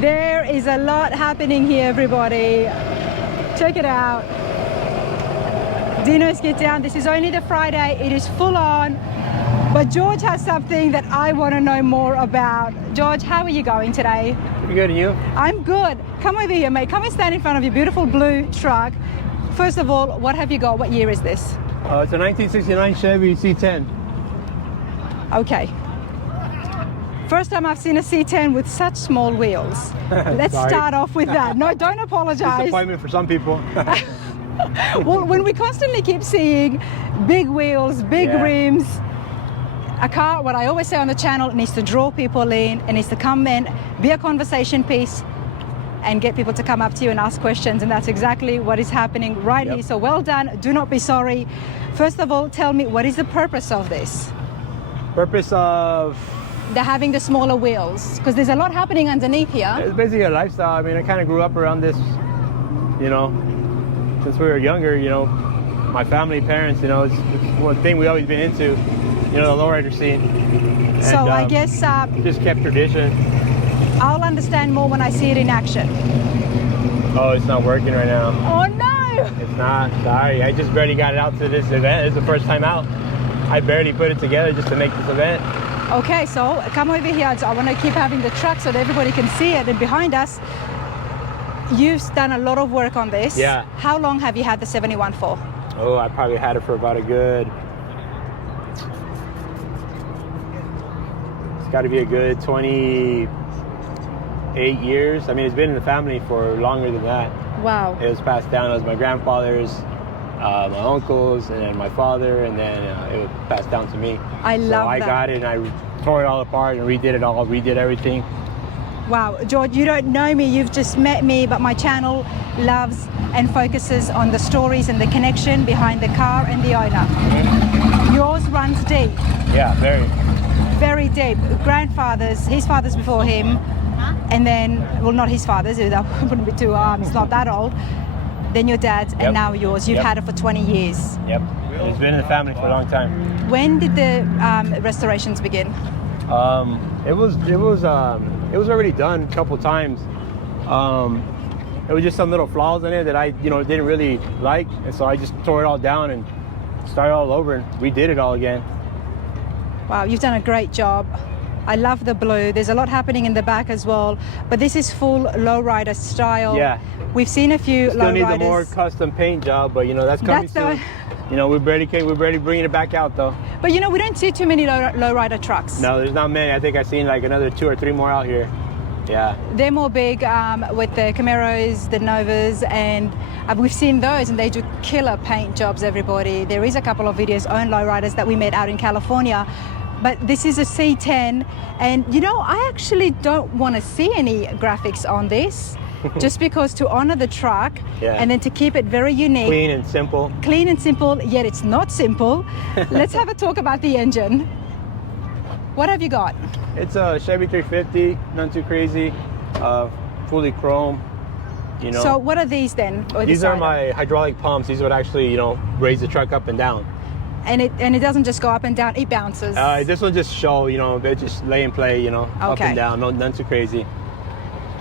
There is a lot happening here, everybody. Check it out. Dino's Gitdown. This is only the Friday. It is full on. But George has something that I want to know more about. George, how are you going today? Pretty good, and you? I'm good. Come over here, mate. Come and stand in front of your beautiful blue truck. First of all, what have you got? What year is this? It's a 1969 Chevy C10. Okay. First time I've seen a C10 with such small wheels. Let's start off with that. No, don't apologize. Disappointment for some people. Well, when we constantly keep seeing big wheels, big rims, a car, what I always say on the channel, it needs to draw people in, it needs to come in, be a conversation piece, and get people to come up to you and ask questions, and that's exactly what is happening right here. So well done, do not be sorry. First of all, tell me, what is the purpose of this? Purpose of? Having the smaller wheels, because there's a lot happening underneath here. It's basically a lifestyle. I mean, I kind of grew up around this, you know, since we were younger, you know, my family, parents, you know, it's one thing we always been into, you know, the lowrider scene. And, so I guess just kept tradition. I'll understand more when I see it in action. Oh, it's not working right now. Oh no! It's not. Sorry, I just barely got it out to this event. It's the first time out. I barely put it together just to make this event. Okay, so come over here. So I want to keep having the truck so that everybody can see it. And behind us, you've done a lot of work on this. Yeah. How long have you had the 71 for? Oh, I probably had it for about a good, it's got to be a good 28 years. I mean, it's been in the family for longer than that. Wow. It was passed down. It was my grandfather's, my uncles, and then my father, and then it was passed down to me. I love that. So I got it, and I tore it all apart and redid it all, redid everything. Wow, George, you don't know me, you've just met me, but my channel loves and focuses on the stories and the connection behind the car and the owner. Yours runs deep. Yeah, very. Very deep. Grandfathers, his fathers before him, and then, well, not his fathers, that wouldn't be too, it's not that old. Then your dad's, and now yours. You've had it for 20 years. Yep. It's been in the family for a long time. When did the restorations begin? It was already done a couple times. It was just some little flaws in it that I, didn't really like, and so I just tore it all down and started all over and redid it all again. Wow, you've done a great job. I love the blue. There's a lot happening in the back as well, but this is full lowrider style. Yeah. We've seen a few lowriders. Still need a more custom paint job, but that's coming soon. We're ready bringing it back out though. But we don't see too many lowrider trucks. No, there's not many. I think I've seen like another 2 or 3 more out here. Yeah. They're more big with the Camaros, the Novas, and we've seen those, and they do killer paint jobs, everybody. There is a couple of videos on lowriders that we made out in California, but this is a C10, and I actually don't want to see any graphics on this, just because to honor the truck, and then to keep it very unique. Clean and simple. Clean and simple, yet it's not simple. Let's have a talk about the engine. What have you got? It's a Chevy 350, none too crazy, fully chrome. So what are these then? These are my hydraulic pumps. These would actually, raise the truck up and down. And it doesn't just go up and down, it bounces. This one just show, they just lay and play, up and down, none too crazy.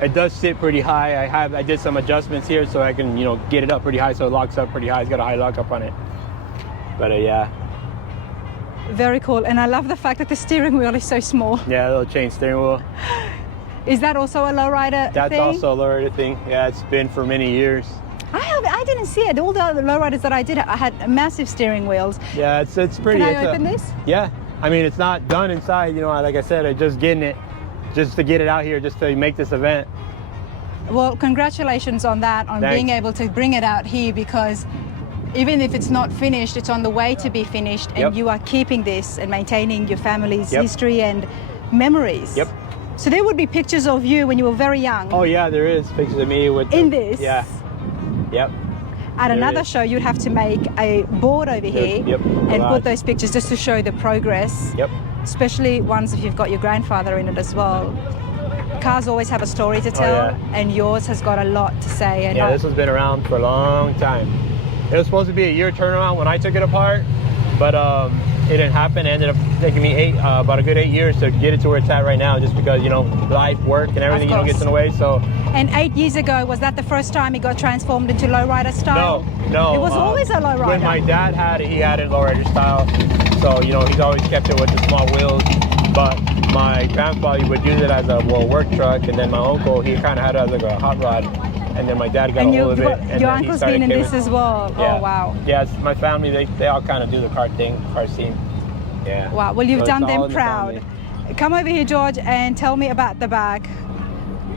It does sit pretty high. I did some adjustments here so I can, get it up pretty high so it locks up pretty high. It's got a high lockup on it. But yeah. Very cool. And I love the fact that the steering wheel is so small. Yeah, a little chain steering wheel. Is that also a lowrider thing? That's also a lowrider thing. Yeah, it's been for many years. I didn't see it. All the other lowriders that I did, I had massive steering wheels. Yeah, it's pretty. Can I open this? Yeah. I mean, it's not done inside. Like I said, I'm just getting it, just to get it out here, just to make this event. Well, congratulations on that, on Thanks. being able to bring it out here, because even if it's not finished, it's on the way to be finished, and you are keeping this and maintaining your family's history and memories. Yep. So there would be pictures of you when you were very young. Oh yeah, there is pictures of me with this. Yeah. Yep. At another show, you'd have to make a board over here and put those pictures just to show the progress. Yep. Especially ones if you've got your grandfather in it as well. Cars always have a story to tell, and yours has got a lot to say. And this has been around for a long time. It was supposed to be a year turnaround when I took it apart, but it didn't happen. It ended up taking me about a good 8 years to get it to where it's at right now, just because life, work, and everything gets in the way. So. And 8 years ago, was that the first time it got transformed into lowrider style? No. It was always a lowrider. When my dad had it, he had it lowrider style. So he's always kept it with the small wheels. But my grandfather would use it as a work truck, and then my uncle, he kind of had it as like a hot rod. And then my dad got a hold of it. And your uncle's been in this as well. Yeah. Oh wow. Yeah, it's my family, they all kind of do the car scene. Yeah. Wow. Well, you've done them proud. Come over here, George, and tell me about the back.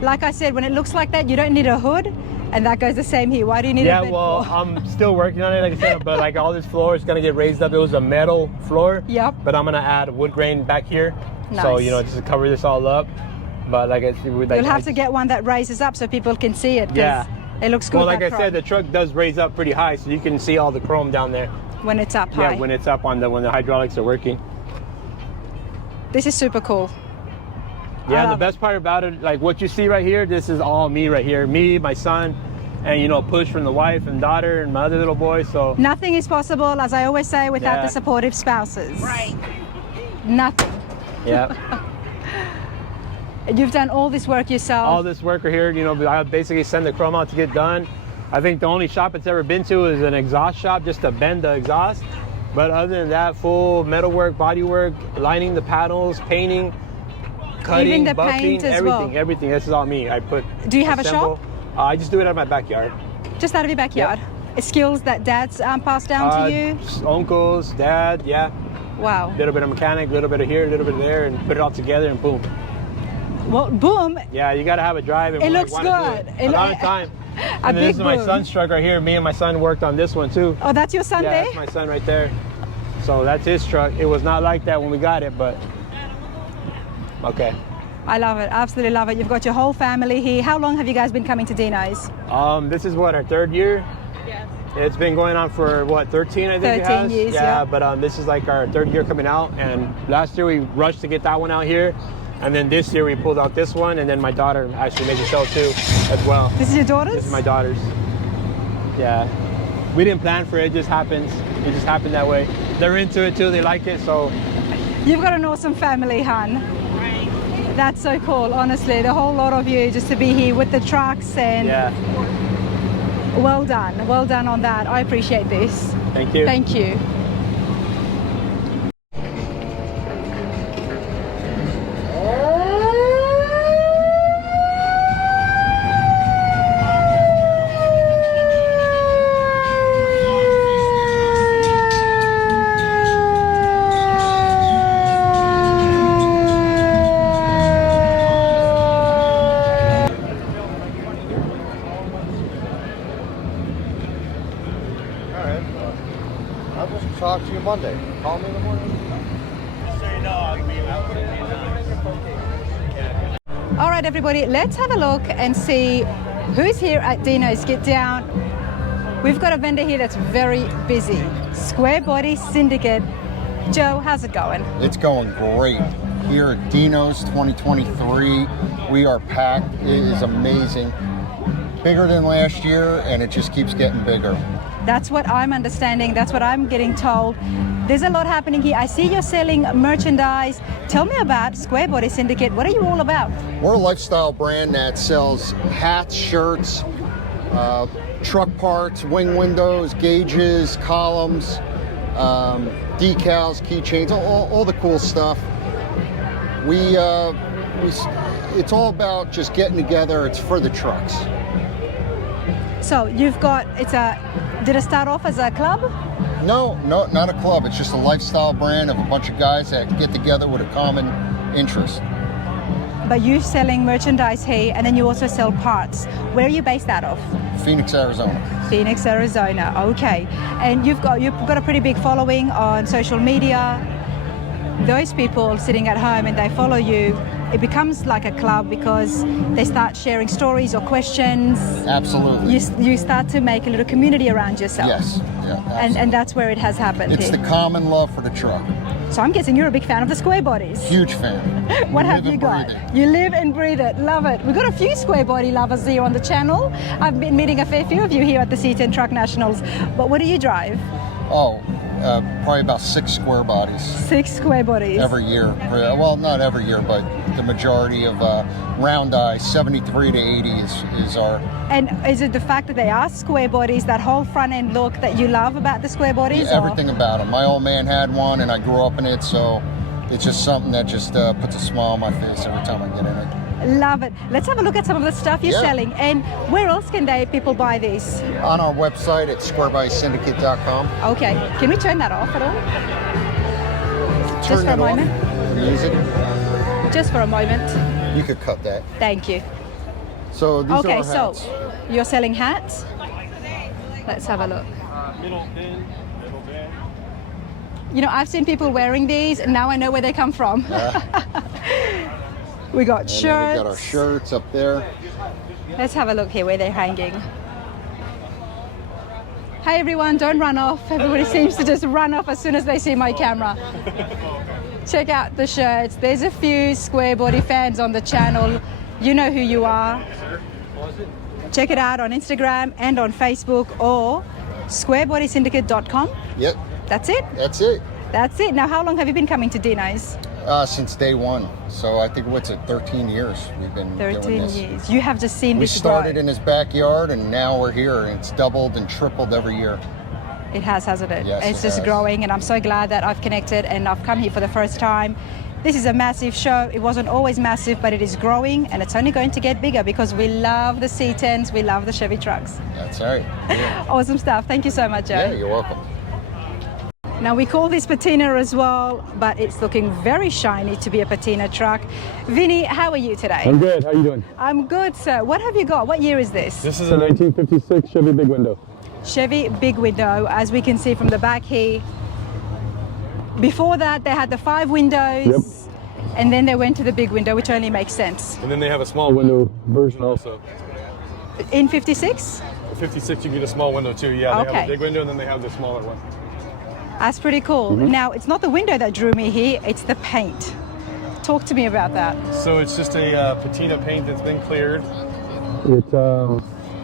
Like I said, when it looks like that, you don't need a hood, and that goes the same here. Why do you need a bed well, floor? I'm still working on it, like I said, but like all this floor is gonna get raised up. It was a metal floor. Yep. But I'm gonna add wood grain back here. Nice. So just to cover this all up. But like I said, you'll have to get one that raises up so people can see it. Yeah. It looks good. Well, like I said, the truck does raise up pretty high, so you can see all the chrome down there. When it's up high. Yeah, when it's up when the hydraulics are working. This is super cool. Yeah, and the best part about it, like what you see right here, this is all me right here. Me, my son, and push from the wife and daughter and my other little boy. So nothing is possible, as I always say, without the supportive spouses. Right. Nothing. Yeah. You've done all this work yourself. All this work right here, I basically send the chrome out to get done. I think the only shop it's ever been to is an exhaust shop, just to bend the exhaust. But other than that, full metal work, body work, lining the panels, painting, cutting, even the buffing, paint as everything. This is all me. Do you have a shop? I just do it out of my backyard. Just out of your backyard? Yeah. Skills that dad's passed down to you? Uncles, dad, yeah. Wow. A little bit of mechanic, a little bit of here, a little bit of there, and put it all together and boom. Well, boom. Yeah, you got to have a drive. And it looks good. A lot of time. And this is my son's truck right here. Me and my son worked on this one too. Oh, that's your son there? Yeah, that's my son right there. So that's his truck. It was not like that when we got it, but okay. I love it. Absolutely love it. You've got your whole family here. How long have you guys been coming to Dino's? This is what, our third year? Yes. It's been going on for what, 13 I think 13 it has? years, yeah. But this is like our third year coming out, and last year we rushed to get that one out here, and then this year we pulled out this one, and then my daughter actually made the show too as well. This is your daughter's? This is my daughter's. Yeah. We didn't plan for it, it just happens. It just happened that way. They're into it too, they like it, so. You've got an awesome family, hon. Right. That's so cool, honestly. The whole lot of you just to be here with the trucks and Yeah. well done on that. I appreciate this. Thank you. Thank you. I'll just talk to you Monday. Call me in the morning. All right, everybody, let's have a look and see who's here at Dino's Gitdown. We've got a vendor here that's very busy. Square Body Syndicate. Joe, how's it going? It's going great. Here at Dino's 2023, we are packed. It is amazing. Bigger than last year, and it just keeps getting bigger. That's what I'm understanding. That's what I'm getting told. There's a lot happening here. I see you're selling merchandise. Tell me about Square Body Syndicate. What are you all about? We're a lifestyle brand that sells hats, shirts, truck parts, wing windows, gauges, columns, decals, keychains, all the cool stuff. It's all about just getting together. It's for the trucks. So you've got, did it start off as a club? No, not a club. It's just a lifestyle brand of a bunch of guys that get together with a common interest. But you're selling merchandise here, and then you also sell parts. Where are you based out of? Phoenix, Arizona. Phoenix, Arizona. Okay. And you've got a pretty big following on social media. Those people sitting at home and they follow you, it becomes like a club because they start sharing stories or questions. Absolutely. You start to make a little community around yourself. Yes. Yeah, and that's where it has happened. It's the common love for the truck. So I'm guessing you're a big fan of the Square Bodies. Huge fan. What have you got? You live and breathe it. Love it. We've got a few Square Body lovers here on the channel. I've been meeting a fair few of you here at the C10 Truck Nationals. But what do you drive? Probably about 6 square bodies. 6 Square Bodies. Every year. Well, not every year, but the majority of round eye, 73 to 80 is our... And is it the fact that they are Square Bodies, that whole front end look that you love about the Square Bodies? Yeah, everything about them. My old man had one and I grew up in it, so it's just something that just puts a smile on my face every time I get in it. Love it. Let's have a look at some of the stuff you're selling. And where else can people buy these? On our website at squarebodysyndicate.com. Okay. Can we turn that off at all? Turn Just for a moment. The music. Just for a moment. You could cut that. Thank you. So these are our hats. So you're selling hats? Let's have a look. Middle bin. You know, I've seen people wearing these and now I know where they come from. We got shirts. We got our shirts up there. Let's have a look here where they're hanging. Hi everyone, don't run off. Everybody seems to just run off as soon as they see my camera. Check out the shirts. There's a few Square Body fans on the channel. You know who you are. Check it out on Instagram and on Facebook or squarebodysyndicate.com. Yep. That's it? That's it. That's it. Now, how long have you been coming to Dino's? Since day one. So I think, 13 years we've been doing this. 13 years. You have just seen We this started grow. in his backyard and now we're here and it's doubled and tripled every year. It has, hasn't it? Yes, it's it just has. growing, and I'm so glad that I've connected and I've come here for the first time. This is a massive show. It wasn't always massive, but it is growing, and it's only going to get bigger because we love the C10s, we love the Chevy trucks. That's right. Yeah. Awesome stuff. Thank you so much, Joe. Yeah, you're welcome. Now we call this patina as well, but it's looking very shiny to be a patina truck. Vinny, how are you today? I'm good. How are you doing? I'm good, sir. What have you got? What year is this? This is a 1956 Chevy big window. Chevy big window, as we can see from the back here. Before that, they had the 5 windows. Yep. and then they went to the big window, which only makes sense. And then they have a small window version also. In 56? 56, you get a small window too. Yeah, they Okay. have a big window and then they have the smaller one. That's pretty cool. Now, it's not the window that drew me here, it's the paint. Talk to me about that. So it's just a patina paint that's been cleared. It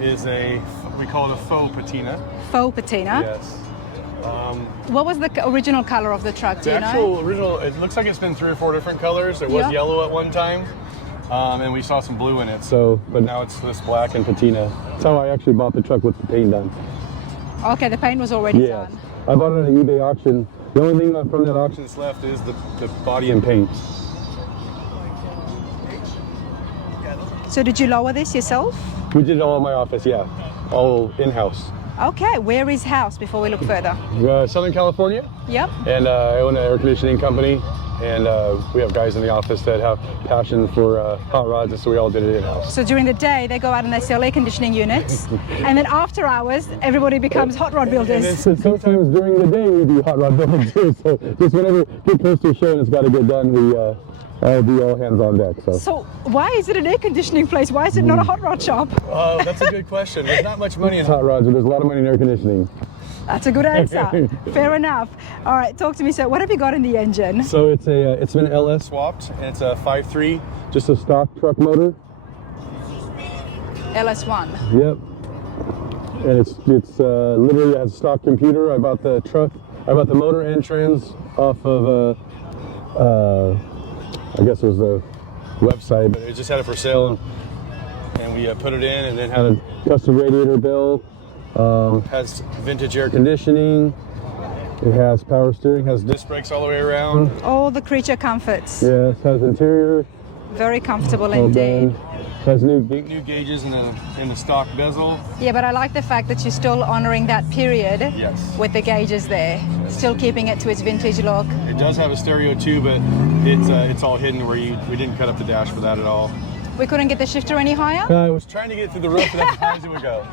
is we call it a faux patina. Faux patina. Yes. What was the original color of the truck, do The you know? actual original, it looks like it's been 3 or 4 different colors. There was Yeah. yellow at one time, and we saw some blue in it. So, but now it's this black and patina. That's how I actually bought the truck with the paint done. Okay, the paint was already Yes. done. I bought it at an eBay auction. The only thing from that auction that's left is the body and paint. So did you lower this yourself? We did it all in my office, yeah. All in-house. Okay, where is house before we look further? Southern California, Yep. and I own an air conditioning company, and we have guys in the office that have passion for hot rods, and so we all did it in-house. So during the day, they go out and they sell air conditioning units, and then after hours, everybody becomes hot rod builders. And then sometimes during the day we do hot rod building too, so just whenever get close to a show and it's got to get done, I'll be all hands on deck. So why is it an air conditioning place? Why is it not a hot rod shop? Oh, that's a good question. There's not much money in hot rods, but there's a lot of money in air conditioning. That's a good answer. Fair enough. All right, talk to me. So what have you got in the engine? So it's been LS swapped, and it's a 5.3, just a stock truck motor. LS1. Yep. And it's literally has a stock computer. I bought the motor and trans off of I guess it was the website, but it just had it for sale, and we put it in, and then had a custom radiator build. Has vintage air conditioning. It has power steering. Has disc brakes all the way around. All the creature comforts. Yes. Has interior. Very comfortable Well indeed. done. Has new gauges in the stock bezel. Yeah, but I like the fact that you're still honoring that period Yes. with the gauges there, still keeping it to its vintage look. It does have a stereo too, but it's all hidden where we didn't cut up the dash for that at all. We couldn't get the shifter any higher? I was trying to get it through the roof, but that's as high as it would go.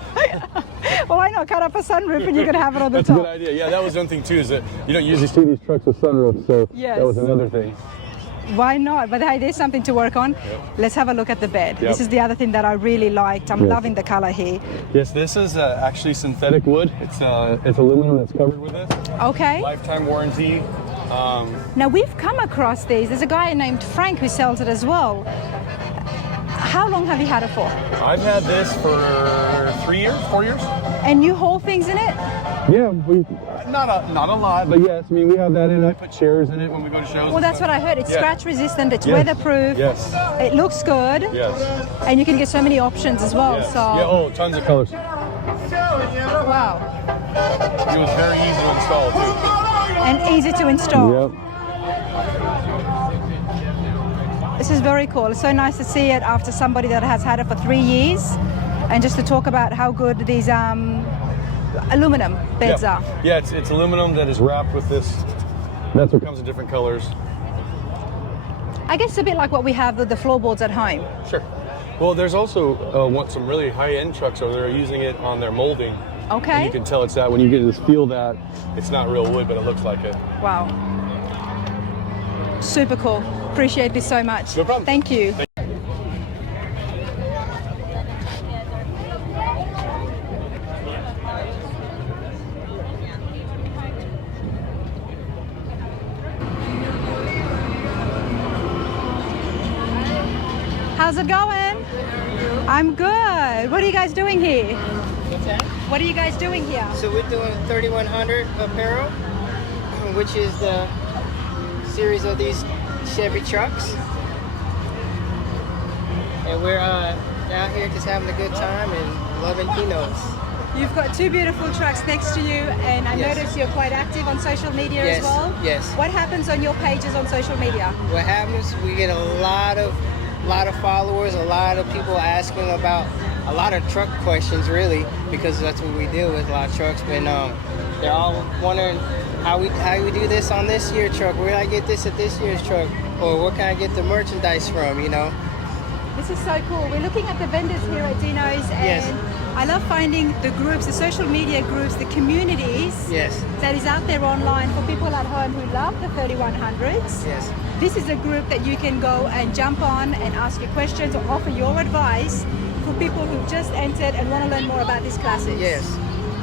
Well, why not cut up a sunroof and you could have it on the That's a top? good idea. Yeah, that was one thing too, is that you don't usually see these trucks with sunroofs, so Yes. that was another thing. Why not? But hey, there's something to work on. Yep. Let's have a look at the bed. Yep. This is the other thing that I really liked. I'm Yes. loving the color here. Yes, this is actually synthetic wood. It's aluminum that's covered with this. Okay. Lifetime warranty. Now we've come across these. There's a guy named Frank who sells it as well. How long have you had it for? I've had this for 3 years, 4 years. And you haul things in it? Yeah, not a lot, but yes, I mean we have that in. I put chairs in it when we go to shows. Well, that's what I heard. It's Yeah. scratch resistant. It's Yes. weatherproof. Yes. It looks good. Yes. And you can get so many options as well. Yes. So Yeah. Oh, tons of colors. wow. It was very easy to install too. And easy to install. Yep. This is very cool. It's so nice to see it after somebody that has had it for 3 years, and just to talk about how good these aluminum beds Yeah. are. Yeah, it's aluminum that is wrapped with this. That's what comes in different colors. I guess it's a bit like what we have with the floorboards at home. Sure. Well, there's also some really high-end trucks over there using it on their molding. Okay. And you can tell it's that when you get this feel that it's not real wood, but it looks like it. Wow. Super cool. Appreciate this so much. No problem. Thank you. How's it going? I'm good. What are you guys doing here? What's that? What are you guys doing here? So we're doing 3100 apparel, which is the series of these Chevy trucks. And we're down here just having a good time and loving Dino's. You've got two beautiful trucks next to you, and I Yes. notice you're quite active on social media Yes, as well. yes. What happens on your pages on social media? What happens? We get a lot of followers, a lot of people asking about a lot of truck questions, really, because that's what we deal with, a lot of trucks. And they're all wondering how we do this on this year's truck. Where do I get this at this year's truck? Or where can I get the merchandise from? You know. This is so cool. We're looking at the vendors here at Dino's, and Yes. I love finding the groups, the social media groups, the communities Yes. that is out there online for people at home who love the 3100s. Yes. This is a group that you can go and jump on and ask your questions or offer your advice for people who've just entered and want to learn more about these classics. Yes.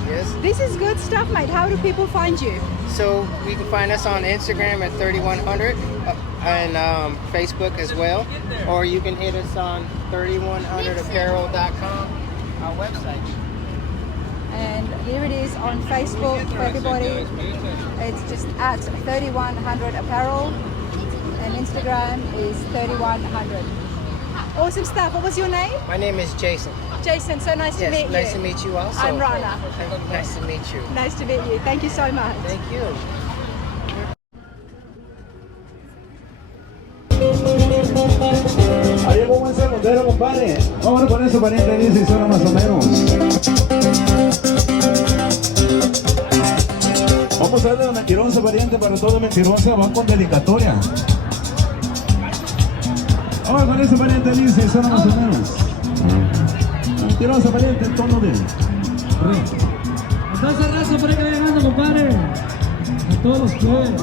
Yes. This is good stuff, mate. How do people find you? So you can find us on Instagram at 3100 and Facebook as well, or you can hit us on 3100apparel.com, our website. And here it is on Facebook for everybody. It's just at 3100 Apparel, and Instagram is 3100. Awesome stuff. What was your name? My name is Jason. Jason, so nice to meet you. Nice to meet you also. I'm Rana. Nice to meet you. Nice to meet you. Thank you so much. Thank you. Ahí llegó un buen segundero, compadre. Vámonos con eso, pariente, dice y suena más o menos. Vamos a darle la mentirosa, pariente, para toda mentirosa, va con dedicatoria. Vamos con eso, pariente, dice y suena más o menos. Mentirosa, pariente, en tono de re. Entonces, raza, por ahí que va llegando, compadre. A todos los plebes.